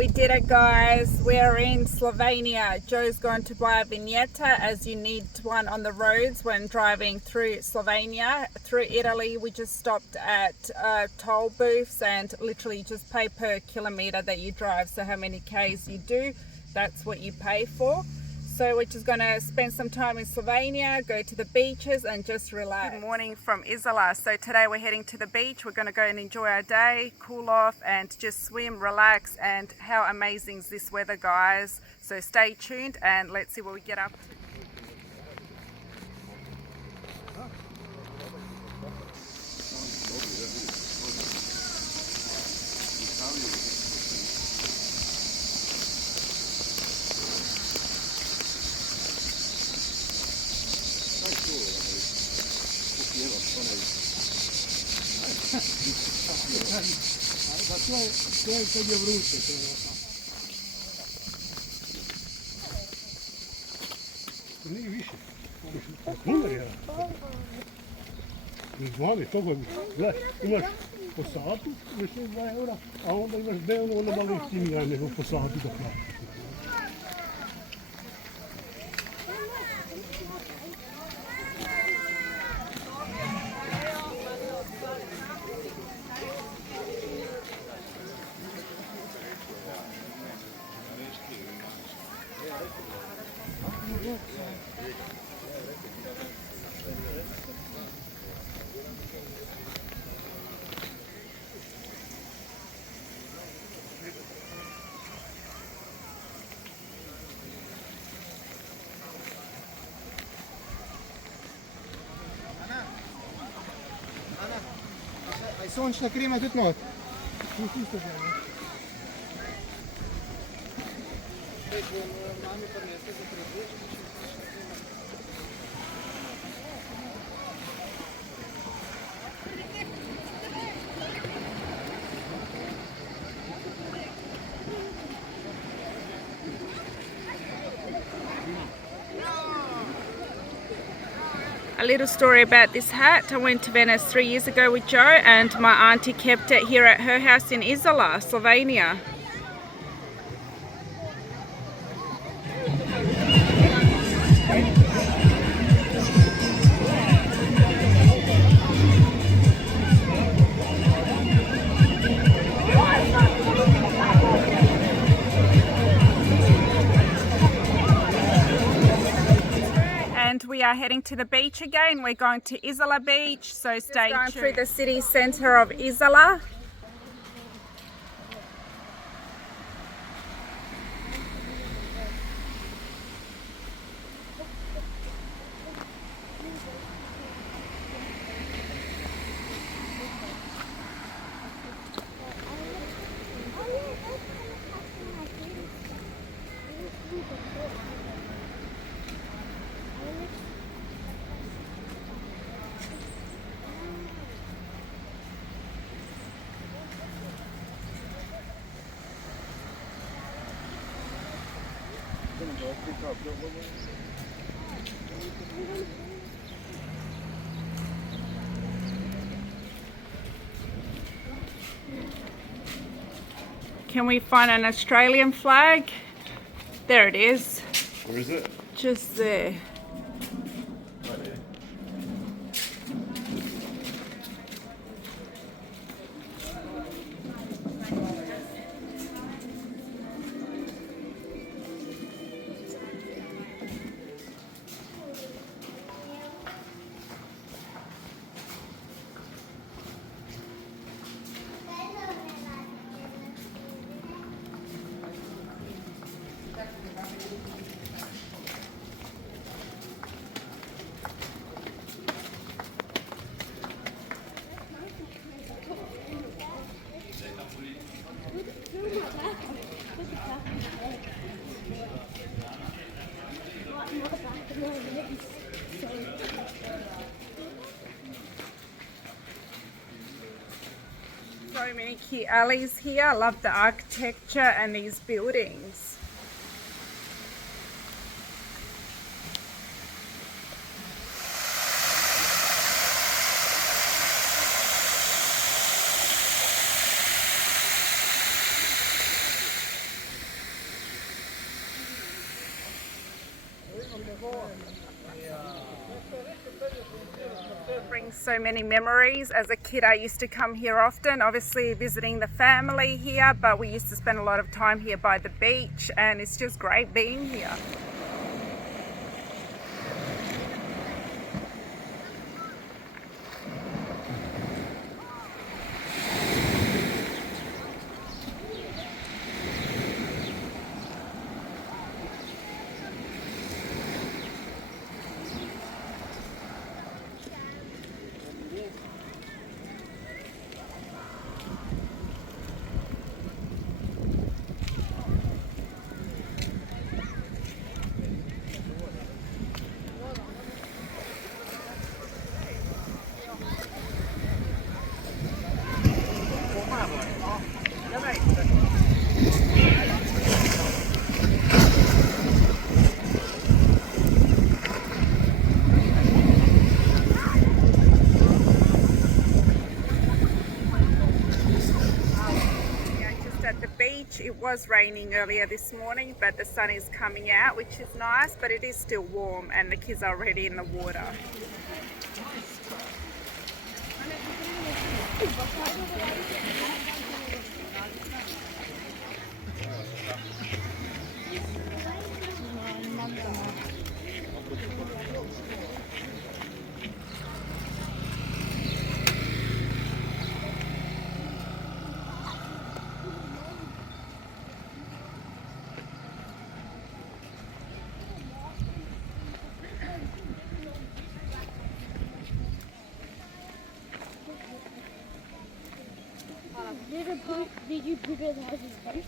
We did it, guys. We're in Slovenia. Joe's going to buy a vignetta, as you need one on the roads when driving through Slovenia. Through Italy, we just stopped at toll booths and literally just pay per kilometer that you drive. So how many Ks you do, that's what you pay for. So we're just going to spend some time in Slovenia, go to the beaches and just relax. Good morning from Izola. So today we're heading to the beach. We're going to go and enjoy our day, cool off and just swim, relax. And how amazing is this weather, guys? So stay tuned and let's see what we get up to. To je kad je vruće. Nije više. Kumer je. Zvali, toga gledaj, imaš po satu, još 2 eura, a onda imaš dnevno, onda malo jeftinija nego po satu da platiš. Sončna krema tudi not. A little story about this hat. I went to Venice 3 years ago with Joe and my auntie kept it here at her house in Izola, Slovenia. We are heading to the beach again. We're going to Izola beach, so stay tuned. Through the city centre of Izola. Can we find an Australian flag? There it is. Where is it? Just there. Right there. So many cute alleys here. I love the architecture and these buildings. Brings so many memories. As a kid, I used to come here often, obviously visiting the family here, but we used to spend a lot of time here by the beach, and it's just great being here. It was raining earlier this morning, but the sun is coming out, which is nice, but it is still warm and the kids are already in the water. Did you prepare the houses first?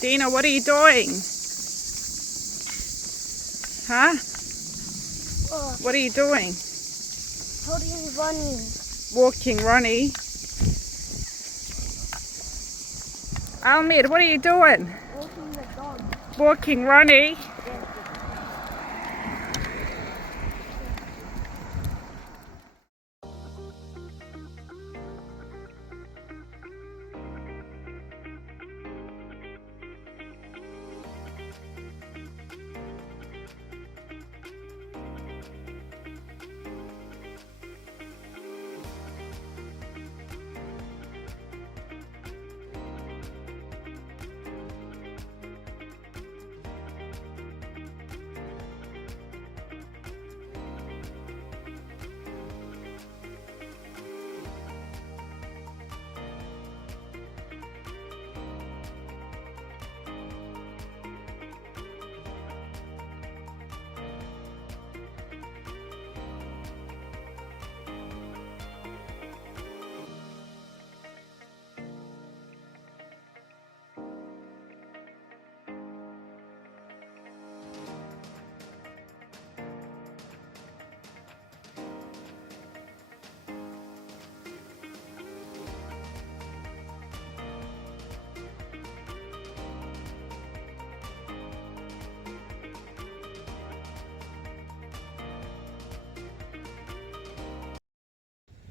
Dina, what are you doing? Huh? What are you doing? Holding Ronnie. Walking Ronnie. Almir, what are you doing? Walking the dog. Walking Ronnie.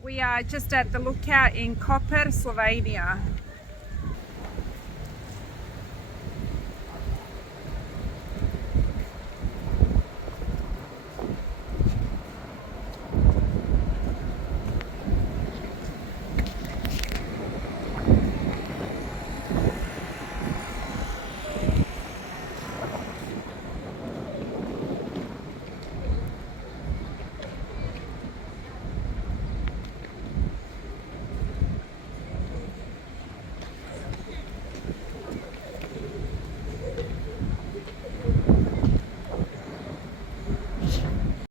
We are just at the lookout in Koper, Slovenia.